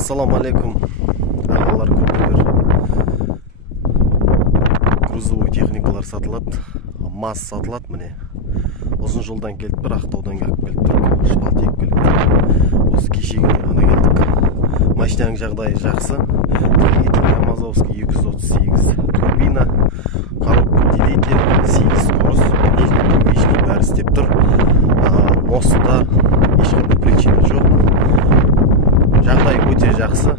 Ассаламу алейкум, ағалар, көкелер. Грузовой техникалар сатылады, МАЗ сатылады, міне. Ұзын жолдан келіп бір, Ақтаудан келіп тұр, шпал тек келіп. Осы кешегіне ғана келдік. Машинаның жағдайы жақсы. Двигатель Амазовский 238 турбина, коробка двигатель, 8 скорость, нижний бәрі істеп тұр. Мостта ешқандай причина жоқ. Жағдай өте жақсы.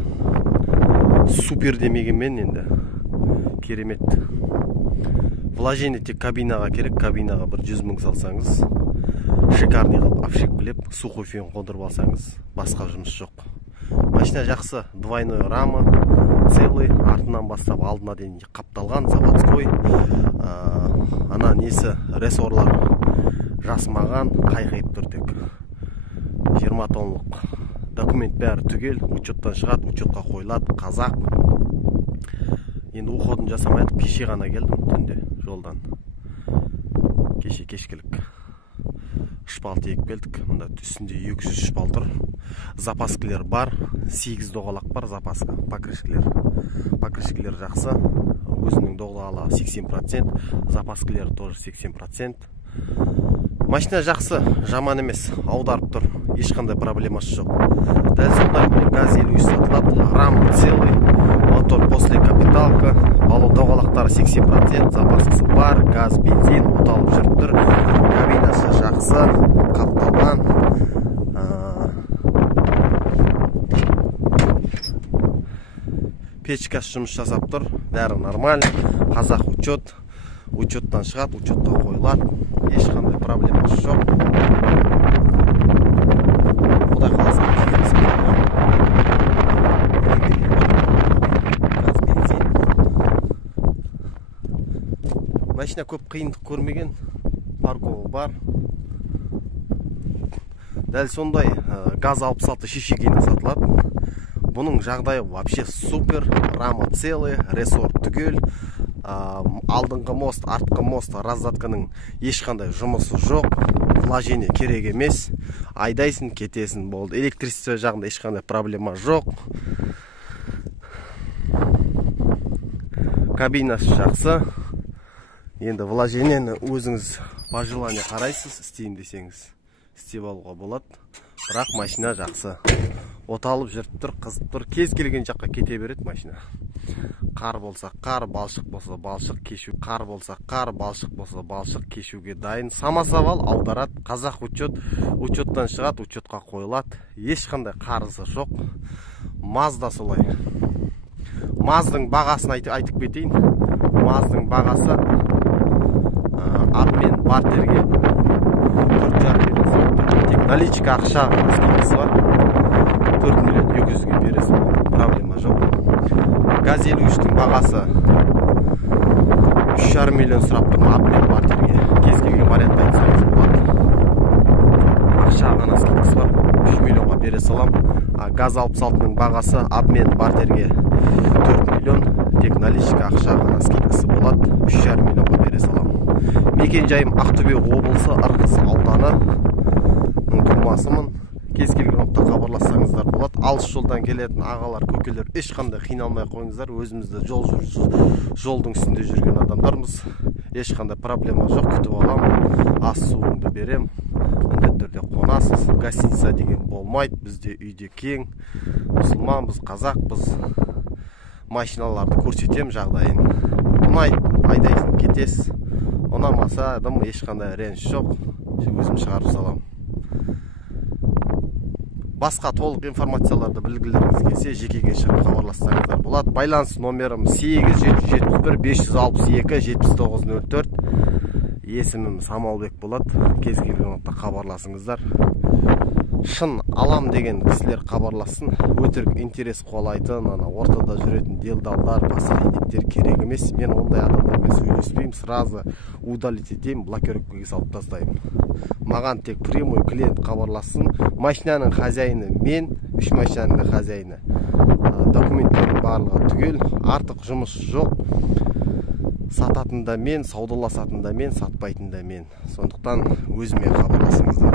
Супер демегенмен енді керемет. Вложение тек кабинаға керек. Кабинаға бір 100 мың салсаңыз, шикарный қылып апшек білеп, сухой фен қондырып алсаңыз, басқа жұмыс жоқ. Машина жақсы. Двойной рама, целый, артынан бастап алдына дейін қапталған, заводской. Ана несі, рессорлар жасмаған, қайқайып тұр тек. 20 тонлық документ бәрі түгел, учеттан шығады, учетқа қойылады, қазақ. Енді уходын жасамайды, кеше ғана келдім түнде жолдан. Кеше кешкілік. Шпал тегіп келдік. Мұнда үстінде 200 шпал тұр. Запаскілер бар, 8 доғалақ бар запаска, покрышкілер жақсы. Өзінің доғалы 80%, запаскілер тоже 80%. Машина жақсы, жаман емес, аударып тұр, ешқандай проблемасы жоқ. Дәл сондай газ 53 сатылады, рама целый, мотор после капиталка, балу доғалақтары 80%, запаскасы бар, газ, бензин, оталып жүріп тұр, кабинасы жақсы, қапталған. Печкасы жұмыс жасап тұр, бәрі нормально, қазақ учет, учеттан шығады, учетқа қойылады, ешқандай проблемасы жоқ. Құдай қаласа газ, бензин. Машина көп қиындық көрмеген, парковы бар. Дәл сондай газ 66 шешекейіне сатылады. Бұның жағдайы вообще супер, рама целый, рессор түгел. Алдыңғы мост, артқы мост, раздатканың ешқандай жұмысы жоқ, вложение керек емес, айдайсын, кетесін болды. Электричество жағында ешқандай проблема жоқ. Кабинасы жақсы. Енді вложениені өзіңіз по желанию қарайсыз, істейін десеңіз істеп алуға болады. Бірақ машина жақсы. Оталып жүріп тұр, қызып тұр, кез келген жаққа кете береді машина. Қар болса қар, балшық болса балшық кешу, қар болса қар, балшық болса балшық кешуге дайын. Самосвал аударады, қазақ учеттан шығады, учетқа қойылады. Ешқандай қарызы жоқ. Мазда солай. Маздың бағасын айтып кетейін. Маздың бағасы обмен бартерге 4,5 миллион. Тек наличка ақша скидкасы бар. 4 миллион 200-ге бересің, проблема жоқ. Газ 53-тің бағасы 3,5 миллион сұрап тұрмын, обмен бартерге. Кез келген вариант айтсаңыз болады. Ақша ғана скидкасы бар, 3 миллионға бере салам. Газ 66-ның бағасы обмен бартерге 4 миллион, тек наличка ақша ғана скидкасы болады, 3,5 миллионға бере салам. Мекен жайым Ақтөбе облысы, Ырғыз ауданы, тумасымын. Кез келген уақытта хабарлассаңыздар болады. Алыс жолдан келетін ағалар, көкелер ешқандай қиналмай қойыңыздар. Өзімізді жолдың үстінде жүрген адамдармыз. Ешқандай проблема жоқ, күтіп алам. Ас суыңды берем. Міндетті түрде қонасыз. Гостиница деген болмайды. Бізде үйде кең. Мұсылманбыз, қазақпыз. Машиналарды көрсетем жағдайын. Ұнайды, айдайсың, кетесіз. Ұнамаса адам ешқандай реніш жоқ. Өзім шығарып салам. Басқа толық информацияларды білгілеріңіз келсе, жекеге шығып хабарлассаңыздар болады. Байланыс номерім 8771 562 7904. Есімім Самалбек болады. Кез келген уақытта хабарласыңыздар. Шын алам деген кісілер хабарласын. Өтірік интерес қуалайтын, ортада жүретін делдалдар, посредниктер керек емес. Мен ондай адамдармен сөйлеспеймін, сразу удалить етеймін, блокировкаға салып тастаймын. Маған тек прямой клиент хабарласын. Машинаның хозяйыны мен, 3 машинаның хозяйыны. Документтердің барлығы түгел, артық жұмыс жоқ. Сататын да мен, саудаласатын да мен, сатпайтын да мен. Сондықтан өзіме хабарласыңыздар.